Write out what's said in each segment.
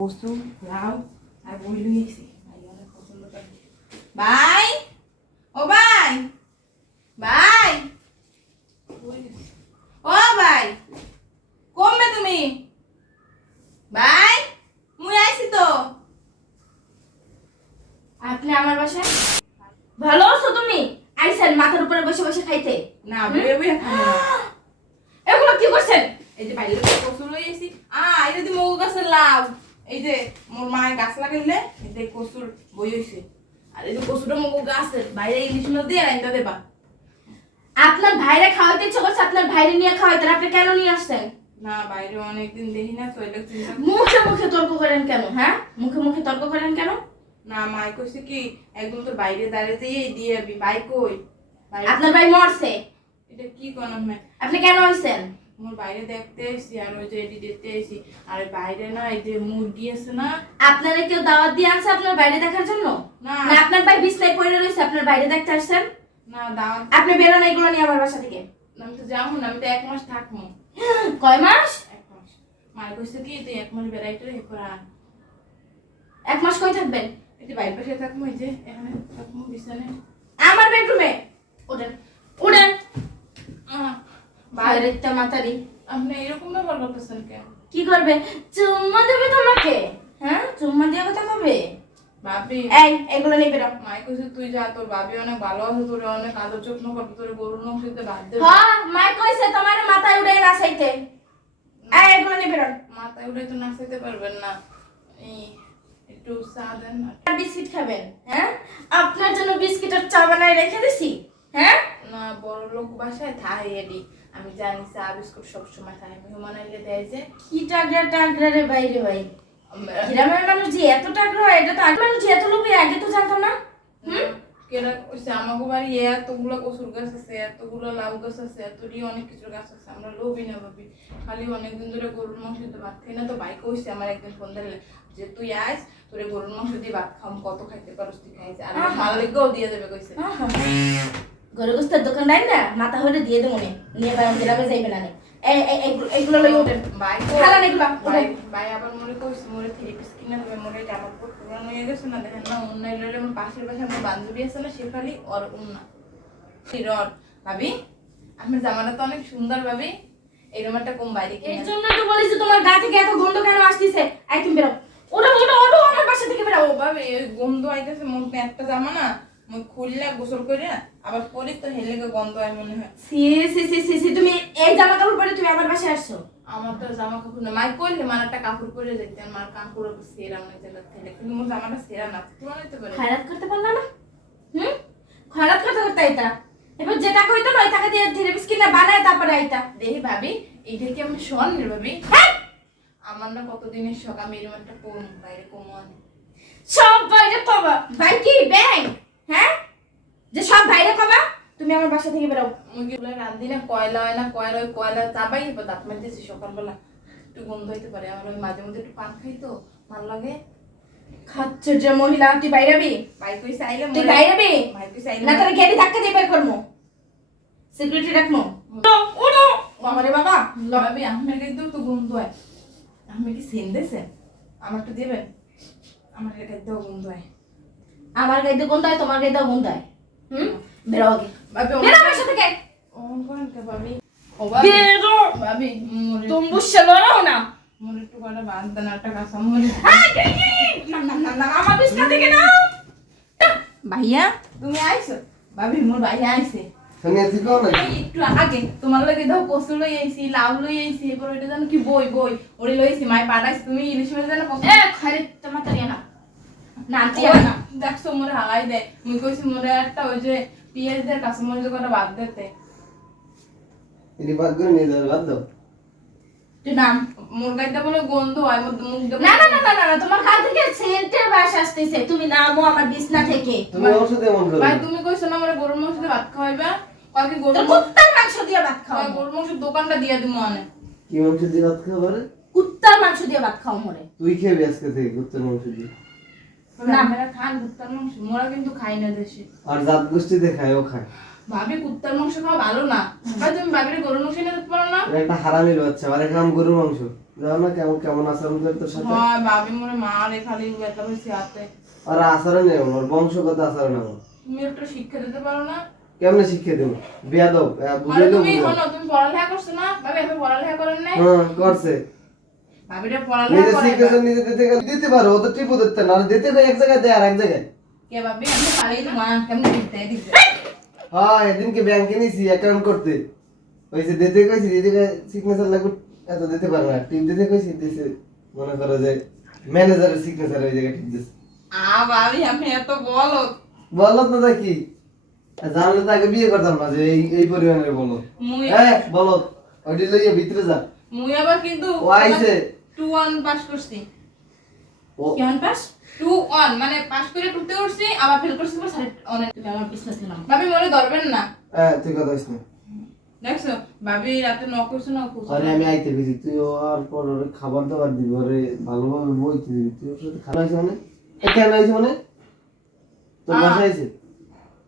কচু লাউ আর বই লুইছি ভাই ও ভাই! ভাই! ও ভাই! কমবে তুমি? ভাই মুই আইছি তো। আপনি আমার বাসায়? ভালো আছো তুমি? আইসেন মাথার উপরে বসে বসে খাইতে। না বইয়ে বইয়ে খাব এগুলো কি করছেন? এই যে বাইরে থেকে কচু লই আইছি। আ এই যে মৌ গাছের লাউ। এই যে মোর মায়ের গাছ লাগাইলে এই যে কচুর বই হইছে। আর এই যে কচুটা মৌ গাছের বাইরে ইলিশ মাছ দিয়ে রাইন্দা দেবা। আপনার ভাইরে খাওয়াতে ইচ্ছে করছে আপনার ভাইরে নিয়ে খাওয়াইতে আপনি কেন নিয়ে আসছেন? না বাইরে অনেকদিন দেখি না তো এটা মুখে মুখে তর্ক করেন কেন হ্যাঁ? মুখে মুখে তর্ক করেন কেন? না মাই কইছে কি একদম তো বাইরে দাঁড়িয়ে দিয়ে দিয়ে আবি বাই কই? আপনার ভাই মরছে। এটা কি কোন আপনি? কেন হইছেন মোর বাইরে দেখতে এসেছি আর ওই যে এটি দেখতে এসেছি। আর বাইরে না এই যে মুরগি আছে না আপনারা কেউ দাওয়াত দিয়ে আনছে আপনার বাইরে দেখার জন্য? না। আপনার ভাই বিছনায় পড়ে রয়েছে আপনার বাইরে দেখতে আসছেন? না দাওয়াত আপনি বেরোন এগুলো নিয়ে আমার বাসা থেকে। আমি তো যাব না আমি তো এক মাস থাকব। কয় মাস? এক মাস। মায়ের কইছে কি তুই এক মাস বেড়াইতে রে করা। এক মাস কই থাকবেন? এই যে বাইরে পাশে থাকব এই যে এখানে থাকব বিছানায়। আমার বেডরুমে? আহ, বাইরে বাইরে মাতারি। আপনি এরকম ব্যবহার করতেছেন কেন? কি করবে? চুম্মা দেবে তোমাকে। হ্যাঁ? চুম্মা দিয়ে কথা কবে ভাবি। এই এগুলো নিয়ে বেরো মাই কইছে তুই যা তোর ভাবি অনেক ভালো আছে তোর অনেক আদর যত্ন করবে তোর গরুর মাংস দিতে বাদ দেবে। হ্যাঁ মা কইছে তোমার মাথায় উড়ে এই এগুলো নিয়ে বেরো মাথায় উঠে তো নাচাইতে পারবেন না। এই একটু চা দেন না। আর বিস্কিট খাবেন হ্যাঁ? আপনার জন্য বিস্কিটের চা বানায় রেখে দিছি হ্যাঁ? না বড় লোক বাসায় থাই এডি। আমি জানি চা বিস্কুট সবসময় খাই মেহমান আইলে দেয় যে কি টাগরা টাগরা রে বাইরে ভাই? গ্রামের মানুষ যে এত টাগরা হয় এটা তো আগে মানুষ এত লোভী আগে তো জানতো না। আমাকে বাড়ি এতগুলো কচুর গাছ আছে এতগুলো লাউ গাছ আছে এতটি অনেক কিছু গাছ আছে আমরা লোভই না ভাবি খালি অনেকদিন ধরে গরুর মাংস দিয়ে ভাত খাই না তো আমার একদিন ফোন দিলে যে তুই আইস তোরে গরুর মাংস দিয়ে ভাত খাম কত খাইতে পারস তুই খাইছে আর। মালিকও দিয়ে দেবে কইছে। গরু গোস্তের দোকান দেয় না মাথা হলে দিয়ে দেবো নিয়ে বাইরে গ্রামে যাইবে না লই ওঠেন খালান এগুলো, ভাই আবার মনে কইছে মোরে থ্রি পিস কিনে দেবে মোরে জামা কাপড় পুরানো হয়ে গেছে না দেখেন না অন্য লইলে আমার পাশের বাসায় আমার বান্ধবী আছে না সে খালি উন্না। রড। ভাবি আপনার জামাটা তো অনেক সুন্দর ভাবি। এরকম একটা কম বাইরে জন্য তো তোমার গা থেকে এত গন্ধ কেন আসতেছে? তুমি বেরো। ওটা ওটা ওটা আমার বাসা থেকে বেরো। ও ভাবি এই গন্ধ আইতেছে মুখ একটা জামা না মুখ খুললে গোসল করে আবার পরি তো হেলে গন্ধ হয় মনে হয়। সি সি সি সি সি তুমি এই জামা কাপড় পরে তুমি আমার বাসায় আসছো? আমার তো জামা কাপড় না মাই কইলে মানে একটা কাপড় পরে যেতে আমার কাপড় সেরা অনেক জায়গা থেকে। কিন্তু মোর জামাটা সেরা না পুরো নিতে পারে। খয়রাত করতে পারলা না? হুম? খয়রাত করতে করতে আইতা। এবার যেটা কইতো না ওই টাকা দিয়ে ধীরে বিস্কিট না বানায় তারপরে আইতা। দেখি ভাবি এইটা কি আমি স্বর্ণের ভাবি? হ্যাঁ? আমার না কতদিনের শখ আমি এরকম একটা কম বাইরে কমো আনি সব বাইরে পাবা ভাই কি ব্যাং? হ্যাঁ? যে সব বাইরে পাবা তুমি আমার বাসা থেকে বেরো। মুরগিগুলো রান্ধি না কয়লা হয় না কয়লা ওই কয়লা চাবাই বা দাঁত মারতেছি সকালবেলা। একটু গন্ধ হইতে পারে আমার ওই মাঝে মধ্যে একটু পান খাই তো ভালো লাগে। খাচ্ছে যে মহিলা তুই বাইরে বি ভাই কই চাইলে তুই বাইরে বি ভাই কই চাইলে না তোর গেটি ধাক্কা দিয়ে বের করব সিকিউরিটি রাখব উঠো বাবা রে বাবা। আমার কিন্তু তো গন্ধ হয়। আমি কি সেন দেছে আমার একটু দেবেন আমার কাছে গন্ধ হয়। আমার গাইতে গন্ধ হয় তোমার গাইতে গন্ধ হয়। হুম? বেরো আগে। বেরো আমার সাথে থেকে অন করেন কে ভাবি? ও ভাবি বেরো! ভাবি তুমি বুঝছে না। মোরে একটু কটা বাদ দেন একটা কাঁচা না না না না আমার বিছনা থেকে না ভাইয়া? তুমি আইছো? ভাবি মোর ভাইয়া আইছে। সঙ্গে থেকেও না একটু আগে তোমার লগে দাও কচু লই আইছি লাউ লই আইছি এবার ওইটা জানো কি বই বই। ওরে লই আইছি মাই পাঠাইছি তুমি ইলিশ মাছ জানো এ খারে তোমার না। না না দেখছ মোরে হালাই দে। মুই কইছি মোরে একটা ওই যে পিঁয়াজ দিয়ে কাঁচামরিচ করে বাদ দিতে এটি বাদ করে নিয়ে যাবে বাদ দাও। তুই নাম মোর গাইতে বলে গন্ধ হয় মোর মুখ না না না না না তোমার কাল থেকে সেন্টের বাস আসতেছে। তুমি নামো আমার বিছনা থেকে। তুমি সাথে এমন করো ভাই তুমি কইছো না মোরে গরুর মাংস দিয়ে ভাত খাওয়াইবা? কয়েক গরুর তোর মাংস কুত্তার মাংস দিয়ে ভাত খাও কয় গরুর মাংসের দোকানটা দিয়া দিমু আনে। কি মাংস দিয়ে ভাত খাওয়া পারে কুত্তার মাংস দিয়ে ভাত খাও মরে। তুই খেবি আজকে থেকে কুত্তার মাংস দিয়ে। না। খান কুত্তার মাংস। মোরা কিন্তু খাই না দেশে। আর জাত গোষ্ঠীতে খায় ও খায়। ভাবি কুত্তার মাংস খাওয়া ভালো না। ভাই তুমি ভাবির গরুর মাংস পারো না? একটা হারামির বাচ্চা আর এক গরুর মাংস। যাও না কেমন কেমন আচরণ করে তোর সাথে? হয় ভাবি মোরে মারে খালি ব্যথা হয়েছে হাতে আর আচরণ নেই আমার বংশগত আচরণ আমার তুমি একটু শিক্ষা দিতে পারো না? কেমনে শিক্ষা দেবো? বেয়াদব বুঝাইলেও তুমি তুমি পড়ালেখা করছ না? ভাবি আপনি পড়ালেখা করেন নাই? হ্যাঁ করছে। নিজে করে শিখতেছে নিজে দিতে গেলে দিতে পারো ও তো টিপু দিতে না দিতে গেলে এক জায়গায় দেয় আর এক জায়গায়। কে ভাবি আমি খালি তোমার কেমন দিতে দিতে। হ্যাঁ এদিনকে ব্যাংকে নিছি অ্যাকাউন্ট করতে। ওইসে দিতে কইছি দিতে সিগনেচার লাগবে এত দিতে পারে না। টিপ দিতে কইছি দিছে মনে করো যে ম্যানেজারের সিগনেচার ওই জায়গায় ঠিক দিছে। আ ভাবি আমি এত বলো তা কি? জানলে তাকে বিয়ে করতাম না যে এই এই পরিমাণের বলো মুই হ্যাঁ বলো ওইটি লইয়া ভিতরে যা। মুই আবার কিন্তু ও আইছে। টু ওয়ান পাস করছি। পাস টু ওয়ান মানে পাস করে টুতে উঠছি আবার ফেল করছি আবার সাড়ে অনেক তুমি আমার পিছনে ছিলাম ভাবি মনে ধরবেন না। হ্যাঁ তুই কথা হইস না। দেখছ ভাবি রাতে করছ না আরে আমি আইতে গেছি তুই আর পর ওরে খাবার দাবার দিবি ওরে ভালোভাবে বইতে দিবি তুই ওর সাথে হয়েছে মানে? মানে? তোর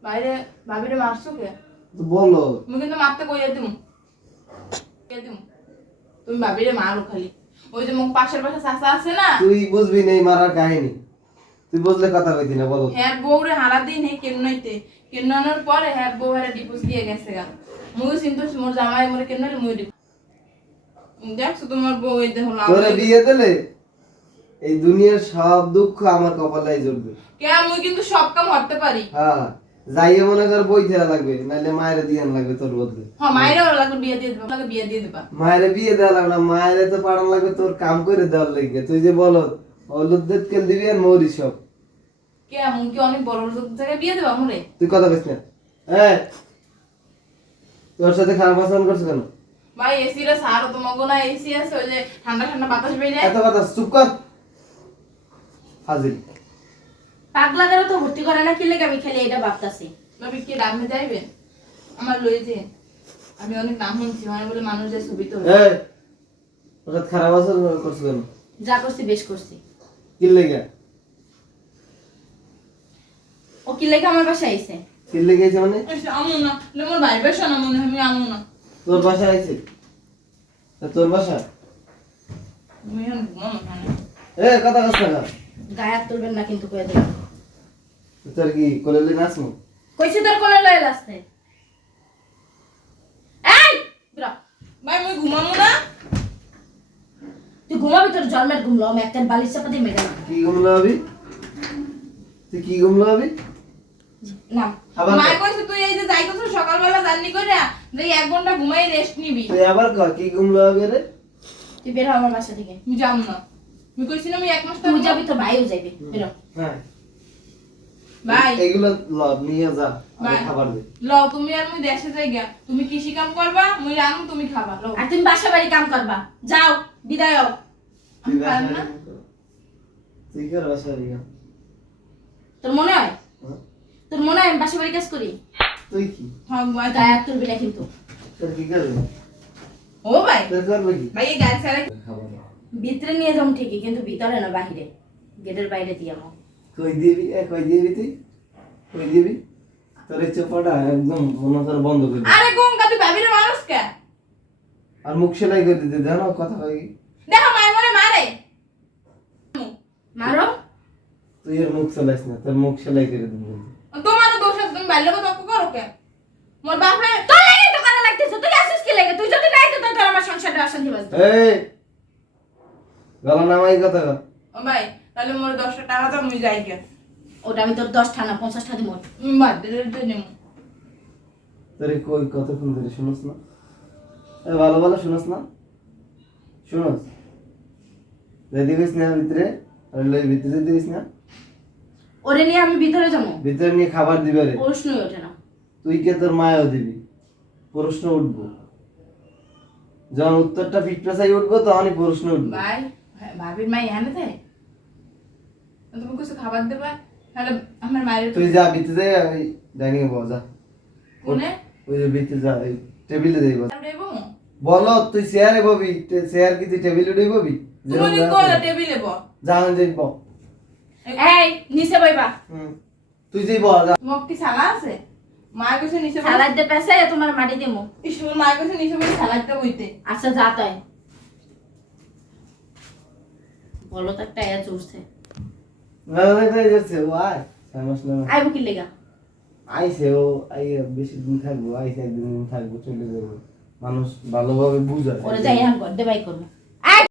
বাইরে ভাবিরে মারছো কে? তো বলো। মুই কিন্তু মারতে কইয়া দিমু। কইয়া দিমু। তুমি ভাবিরে মারো খালি। ওই যে মুখ পাশের পাশে চাচা আছে না? তুই বুঝবি না এই মারার কাহিনী। তুই বুঝলে কথা কইতি না বলো। হ্যার বউরে হারা দিন হে কেন্নইতে। কেন্নানোর পরে হ্যার বউ হারে দিয়ে গেছে গা। মুই মোর জামাই মোরে কেন্নাইলে মুই দেখছ তোমার বউ এই তোরে বিয়ে দিলে এই দুনিয়ার সব দুঃখ আমার কপালাই জড়বে কে মুই কিন্তু সব কাম করতে পারি। হ্যাঁ। যাইয়ে মনে কর বই দেওয়া লাগবে নাইলে মায়ের দিয়ান লাগবে তোর বদলে। মায়েরা বিয়ে দিয়ে দিয়ে দেওয়া লাগবে না মায়ের তো পাড়ান লাগবে তোর কাম করে দেওয়ার লাগবে তুই যে বলো হলুদ কেল দিবি আর মরি সব? কে মুই কি অনেক বড় বড় জায়গায় বিয়ে দেবা মোরে তুই কথা কইস না। হ্যাঁ তোর সাথে খারাপ আচরণ করছে কেন? ভাই এসি রে সারো তোমাকে না এসি আছে ওই যে ঠান্ডা ঠান্ডা বাতাস বেরিয়ে এত কথা চুপ কর। হাজির পাগলা করে তো ভর্তি করে না কি লেগে আমি খেলে এটা ভাবতাছি? ভাবি কি ডাকমে যাইবেন আমার লই যে আমি অনেক নাম শুনছি মানে বলে মানুষ যায় ছবি তো এই সাথে খারাপ করছে কেন? যা করছি বেশ করছি। কি লেগে? ও কি লেগে আমার বাসায় আইছে? কি লেগে আইছে মানে? আমু না। লে মোর ভাই বেশ না মনে হয় আমি আমু না। তোর বাসা আইছে? তোর বাসা? এখন ঘুমানো এ কথা কস না? গায়ে তুলবেন না কিন্তু কয়ে দিলাম। তোর কি কোলেলে নাচমু কইছি তোর কোলে লয়ে লাস্তে এই বিরা ভাই মুই ঘুমামু না। তুই ঘুমাবি তোর জন্মের ঘুমলো আমি একটা বালিশ চাপা দিয়ে মেরে। কি গুমলো হবি তুই কি গুমলো হবি না মাই কইছে তুই এই যে যাই করছিস সকালবেলা জার্নি করে যে এক ঘণ্টা ঘুমাই রেস্ট নিবি। তুই আবার ক কি গুমলো হবি রে? তুই বের হ আমার বাসা থেকে। আমি যাম না। আমি কইছি না আমি এক মাস তুই যাবি তোর ভাইও যাবি বেরো হ্যাঁ। এগুলো নিয়ে যা খাবার দে লও তুমি আর মুই দেশে যাই গিয়া তুমি কৃষি কাম করবা মুই তুমি খাবা লও। আর তুমি বাসা বাড়ি কাম করবা। যাও বিদায় হও। তুই বাসা তোর মনে হয়? হ্যাঁ? তোর মনে হয় আমি বাসা বাড়ি কাজ করি? তুই কি? হ্যাঁ তুলবি না কিন্তু। তোর কি করবি? ও ভাই। তোর করবে কি? ভাই এই গাছ ভিতরে নিয়ে যাও ঠিকই কিন্তু ভিতরে না বাহিরে গেটের বাইরে দিয়ে যাও কই দিবি? এ কই দিবি তুই? কই দিবি? তোর এই চোপাটা একদম মনে কর বন্ধ করে। আরে গঙ্গা তুই ভাবিরে মানুষ কে? আর মুখ সেলাই করে দিতে জানো কথা কই। দেখো মাই মনে মারে। মারো। তুই এর মুখ চালাইস না তোর মুখ সেলাই করে দিবি। তোমার দোষ আছে তুমি বাল্য তক্ক করো কে? মোর বাপে তোর লাগে তো কানা লাগতেছে তুই আসিস কি লাগে? তুই যদি নাই তো তোর আমার সংসারটা অশান্তি বাজবে এই! গলা নামাই কথা ও ভাই তাহলে মোর দশটা টাকা দাও আমি যাই গে। ওটা আমি তোর দশ ঠানা পঞ্চাশ ঠাদি মোট বাদ দিয়ে নেব তোরে কই কতক্ষণ ধরে শুনস না? এ ভালো ভালো শুনস না? শুনস? রেডি হইস না ভিতরে? আর লই ভিতরে দিস না? ওরে নিয়ে আমি ভিতরে যাব। ভিতরে নিয়ে খাবার দিবে রে প্রশ্নই ওঠে না। তুই কে তোর মায়াও দিবি? প্রশ্ন উঠবো। যখন উত্তরটা ফিটটা চাই উঠবো তখনই প্রশ্ন উঠবো। ভাই ভাবির মাই এনে থাকে? তুমি কিছু খাবার দেবা? তাহলে আমার মায়ের তুই যা ভিতরে যা ওই ডাইনিং বল যা। কোনে? ওই যে ভিতরে যা ওই টেবিলে দেই বল দেবো বলো তুই চেয়ারে ববি চেয়ার কি তুই টেবিলে উঠে ববি তুমি কোলে টেবিলে ব জান যাইব এই নিচে বইবা। তুই যাইব যা। তোমার কি সালা আছে? মায়ের কাছে নিচে বসে- সালাদ দে পেছে তোমার মাটি দেবো ইস, মায়ের কাছে নিচে বসে সালাদটা বইতে আচ্ছা যা তাই। বলো তো একটা অ্যাজ উঠছে আইবো আইসে ও বেশি দিন থাকব আইসে একদিন থাকব চলে যাব মানুষ ভালোভাবে বুঝায় ওরে যাই করব